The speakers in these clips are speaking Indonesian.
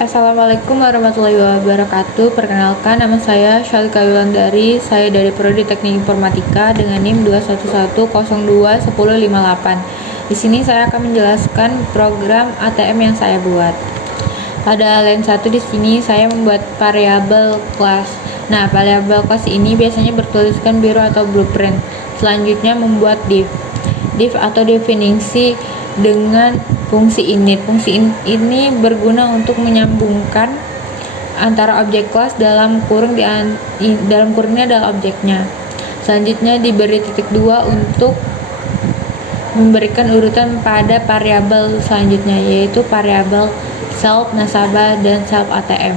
Assalamualaikum warahmatullahi wabarakatuh. Perkenalkan, nama saya Syalika Yulandari. Saya dari Prodi Teknik Informatika dengan NIM 211021058. Di sini saya akan menjelaskan program ATM yang saya buat. Pada line 1 di sini saya membuat variabel kelas. Nah, variabel kelas ini biasanya bertuliskan biru atau blueprint. Selanjutnya membuat div. Div atau definisi dengan fungsi init. Fungsi ini berguna untuk menyambungkan antara objek kelas dalam kurung dalam kurungnya adalah objeknya. Selanjutnya diberi titik 2 untuk memberikan urutan pada variabel selanjutnya, yaitu variabel self nasabah dan self ATM.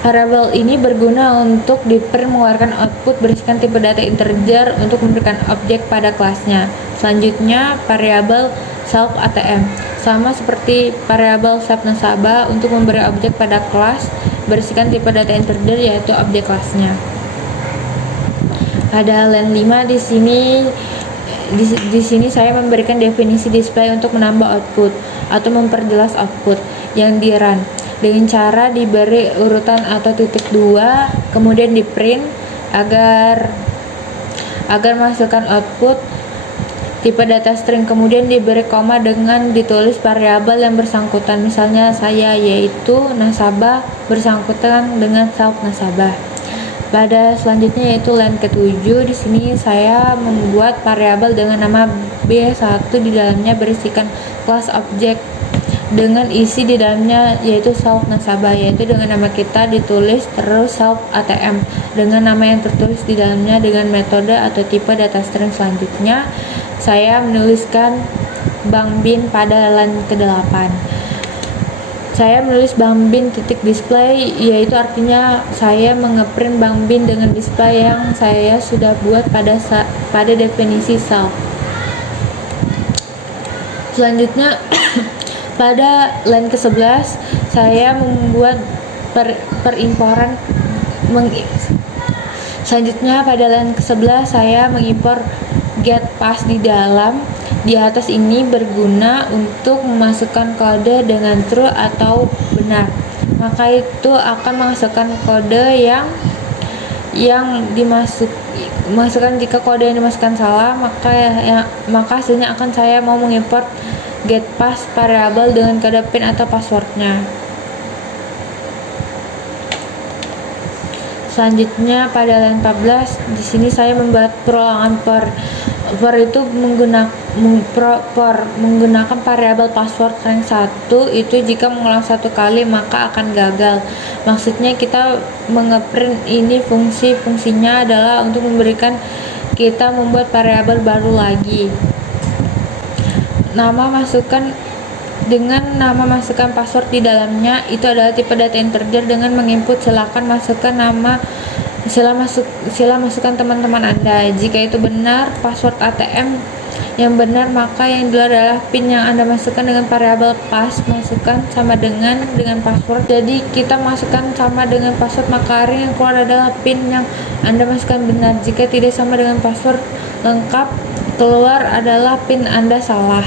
Variabel ini berguna untuk mengeluarkan output berisikan tipe data integer untuk memberikan objek pada kelasnya. Selanjutnya, variabel self ATM sama seperti variabel self nasabah untuk memberi objek pada kelas berisikan tipe data integer yaitu objek kelasnya. Pada line 5 di sini saya memberikan definisi display untuk menambah output atau memperjelas output yang di run dengan cara diberi urutan atau titik 2 kemudian di print agar masukkan output tipe data string, kemudian diberi koma dengan ditulis variabel yang bersangkutan, misalnya saya, yaitu nasabah bersangkutan dengan self nasabah. Pada selanjutnya yaitu line ke-7, di sini saya membuat variabel dengan nama B1 di dalamnya berisikan kelas objek dengan isi di dalamnya yaitu self nasabah, yaitu dengan nama kita ditulis terus self ATM dengan nama yang tertulis di dalamnya dengan metode atau tipe data string. Selanjutnya saya menuliskan Bang Bin pada line ke-8. Saya menulis Bang Bin titik display, yaitu artinya saya mengeprint Bang Bin dengan display yang saya sudah buat pada definisi self. Selanjutnya pada line ke-11 saya membuat perimporan. Selanjutnya pada line ke-11 saya mengimpor get pass di atas ini berguna untuk memasukkan kode dengan true atau benar. Maka itu akan menghasilkan kode yang dimasukkan. Jika kode yang dimasukkan salah, maka hasilnya akan saya mau mengimport get pass variabel dengan kode PIN atau passwordnya. Selanjutnya pada line 14 di sini saya membuat perulangan for itu menggunakan variabel password rank 1 itu jika mengulang satu kali maka akan gagal. Maksudnya kita mengeprint ini fungsinya adalah untuk memberikan kita membuat variabel baru lagi. Nama masukkan password di dalamnya itu adalah tipe data integer dengan menginput silakan masukkan nama masukkan teman-teman Anda. Jika itu benar password ATM yang benar, maka yang dulu adalah PIN yang Anda masukkan dengan variabel pass masukkan sama dengan password. Jadi kita masukkan sama dengan password, maka yang keluar adalah PIN yang Anda masukkan benar. Jika tidak sama dengan password lengkap, keluar adalah PIN Anda salah.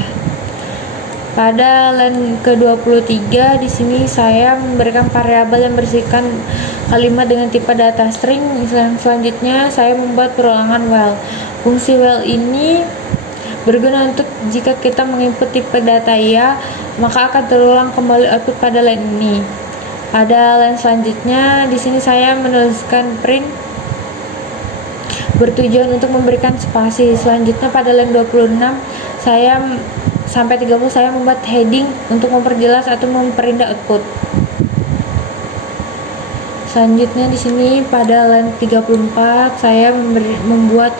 Pada line ke-23 di sini saya memberikan variabel yang berisikan kalimat dengan tipe data string. Selanjutnya saya membuat perulangan while. Fungsi while ini berguna untuk jika kita menginput tipe data ya, maka akan terulang kembali output pada line ini. Pada line selanjutnya di sini saya menuliskan print bertujuan untuk memberikan spasi. Selanjutnya pada line 26 sampai 30 saya membuat heading untuk memperjelas atau memperindah output. Selanjutnya di sini pada line 34 saya membuat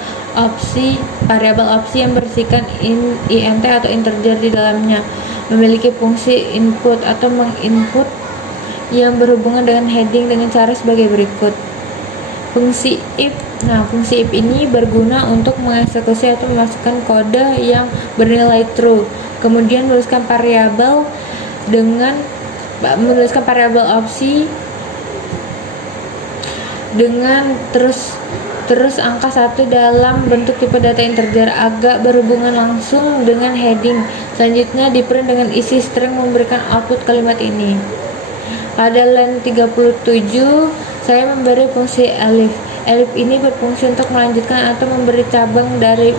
variabel opsi yang berisikan int atau integer di dalamnya, memiliki fungsi input atau menginput yang berhubungan dengan heading dengan cara sebagai berikut. Fungsi if ini berguna untuk mengeksekusi atau memasukkan kode yang bernilai true. Kemudian menuliskan variabel opsi dengan terus Terus angka 1 dalam bentuk tipe data integer agak berhubungan langsung dengan heading. Selanjutnya di print dengan isi string memberikan output kalimat ini. Pada line 37 saya memberi fungsi elif. Elif ini berfungsi untuk melanjutkan atau memberi cabang dari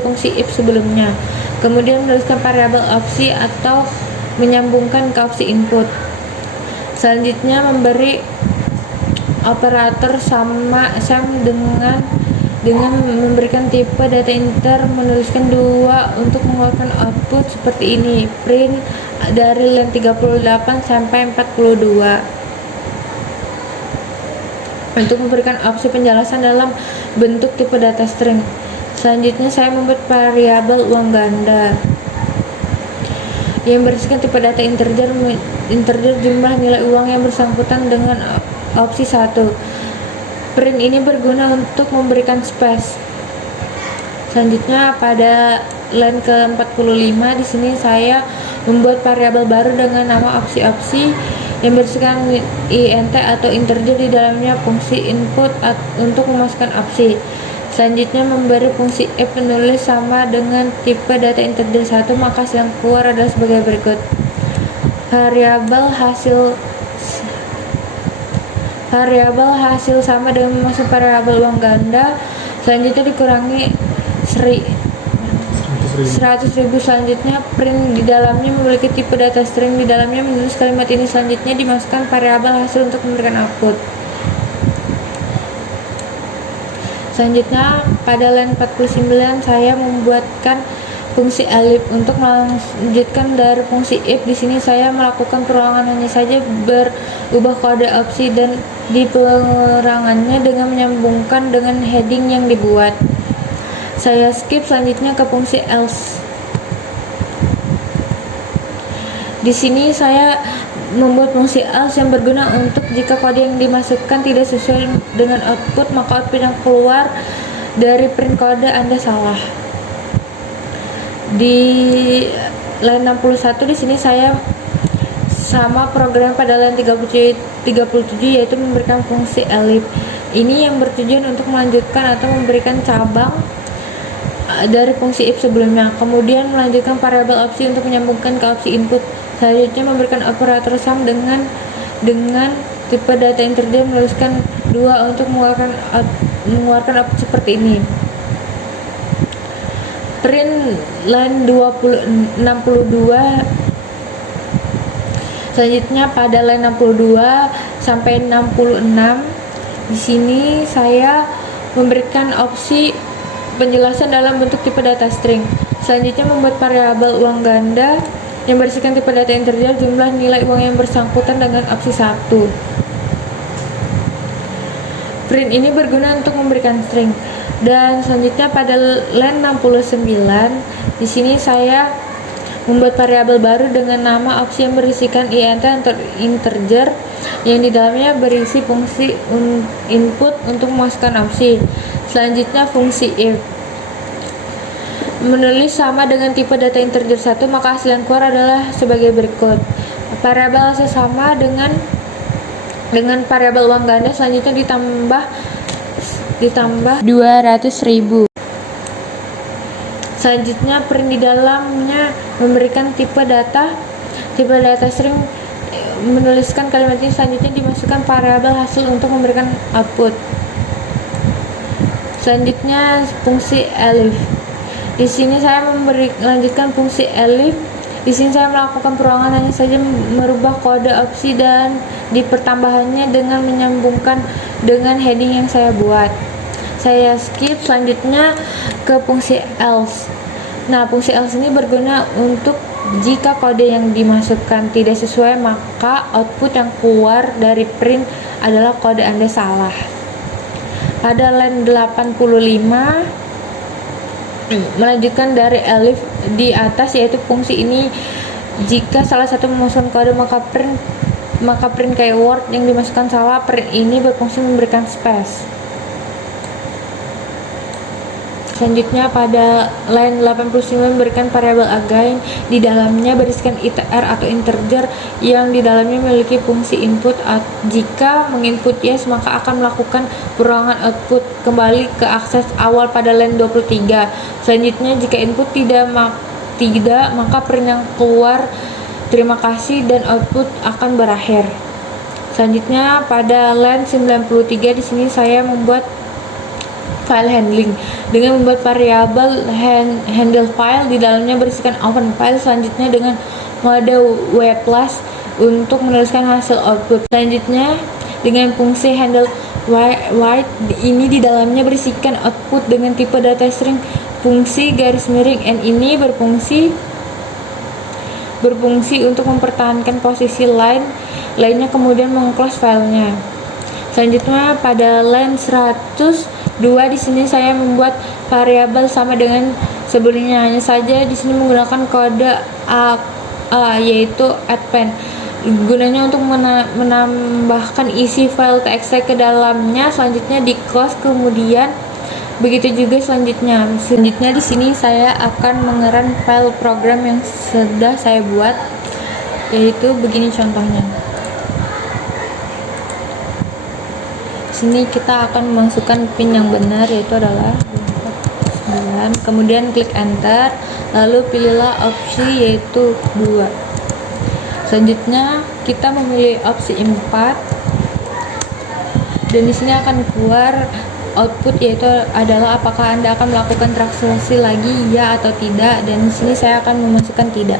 fungsi if sebelumnya. Kemudian menuliskan variabel opsi atau menyambungkan ke opsi input. Selanjutnya memberi operator sum dengan memberikan tipe data integer, menuliskan 2 untuk mengeluarkan output seperti ini. Print dari line 38 sampai 42. Untuk memberikan opsi penjelasan dalam bentuk tipe data string. Selanjutnya saya membuat variabel uang ganda yang berisikan tipe data integer jumlah nilai uang yang bersangkutan dengan opsi 1. Print ini berguna untuk memberikan space. Selanjutnya pada line ke-45 di sini saya membuat variabel baru dengan nama opsi-opsi yang berisikan int atau integer, di dalamnya fungsi input untuk memasukkan opsi. Selanjutnya memberi fungsi if menulis sama dengan tipe data integer 1, maka hasil yang keluar adalah sebagai berikut. Variabel hasil sama dengan memasuk variabel uang ganda. Selanjutnya dikurangi 100.000. Selanjutnya print di dalamnya memiliki tipe data string, di dalamnya menulis kalimat ini. Selanjutnya dimasukkan variabel hasil untuk memberikan output. Selanjutnya pada line 49 saya membuatkan fungsi elif untuk melanjutkan dari fungsi if. Di sini saya melakukan perulangan hanya saja berubah kode opsi dan di perulangannya dengan menyambungkan dengan heading yang dibuat. Saya skip selanjutnya ke fungsi else. Di sini saya membuat fungsi else yang berguna untuk jika kode yang dimasukkan tidak sesuai dengan output, maka output yang keluar dari print kode Anda salah. Di line 61 di sini saya sama program pada line 37 yaitu memberikan fungsi elif. Ini yang bertujuan untuk melanjutkan atau memberikan cabang dari fungsi if sebelumnya. Kemudian melanjutkan variabel opsi untuk menyambungkan ke opsi input. Selanjutnya memberikan operator sum dengan tipe data integer, menuliskan 2 untuk mengeluarkan output seperti ini. Print line 62. Selanjutnya pada line 62 sampai 66 di sini saya memberikan opsi penjelasan dalam bentuk tipe data string. Selanjutnya membuat variabel uang ganda yang berisikan tipe data integer jumlah nilai uang yang bersangkutan dengan opsi 1. Print ini berguna untuk memberikan string. Dan selanjutnya pada line 69 di sini saya membuat variabel baru dengan nama opsi yang berisikan int atau integer yang di dalamnya berisi fungsi input untuk memasukkan opsi. Selanjutnya fungsi if menulis sama dengan tipe data integer 1, maka hasil yang keluar adalah sebagai berikut. Variabel hasil sama dengan variabel uang ganda, selanjutnya ditambah 200.000. Selanjutnya print di dalamnya memberikan tipe data string, menuliskan kalimat ini. Selanjutnya dimasukkan variabel hasil untuk memberikan output. Selanjutnya fungsi elif. Di sini saya melanjutkan fungsi elif. Di sini saya melakukan perulangan hanya saja merubah kode opsi dan di pertambahannya dengan menyambungkan dengan heading yang saya buat. Saya skip selanjutnya ke fungsi else. Nah, fungsi else ini berguna untuk jika kode yang dimasukkan tidak sesuai, maka output yang keluar dari print adalah kode Anda salah. Pada line 85 melanjutkan dari elif di atas, yaitu fungsi ini jika salah satu memasukkan kode maka print keyword yang dimasukkan salah. Print ini berfungsi memberikan space. Selanjutnya pada line 89 berikan variabel again, di dalamnya berisikan ITR atau integer yang di dalamnya memiliki fungsi input. Jika menginput yes maka akan melakukan perulangan output kembali ke akses awal pada line 23. Selanjutnya jika input tidak maka print yang keluar terima kasih dan output akan berakhir. Selanjutnya pada line 93 di sini saya membuat file handling dengan membuat variabel handle file, di dalamnya berisikan open file. Selanjutnya dengan mode wplus untuk menuliskan hasil output. Selanjutnya dengan fungsi handle write, ini di dalamnya berisikan output dengan tipe data string fungsi garis miring n, ini berfungsi untuk mempertahankan posisi lainnya kemudian meng-close filenya. Selanjutnya pada line 102 di sini saya membuat variabel sama dengan sebelumnya, hanya saja di sini menggunakan kode A yaitu append, gunanya untuk menambahkan isi file txt ke dalamnya. Selanjutnya di close, kemudian begitu juga selanjutnya di sini saya akan mengeran file program yang sudah saya buat, yaitu begini contohnya. Sini kita akan memasukkan pin yang benar, yaitu adalah 9, kemudian klik enter, lalu pilihlah opsi yaitu 2. Selanjutnya kita memilih opsi 4 dan di sini akan keluar output, yaitu adalah apakah Anda akan melakukan transaksi lagi ya atau tidak, dan di sini saya akan memasukkan tidak.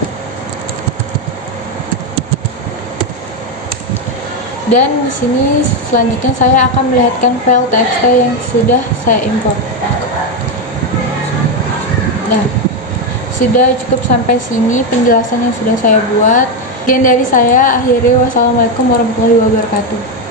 Dan di sini selanjutnya saya akan melihatkan file txt yang sudah saya import. Nah, sudah cukup sampai sini penjelasan yang sudah saya buat. Sekian dari saya, akhiri wassalamualaikum warahmatullahi wabarakatuh.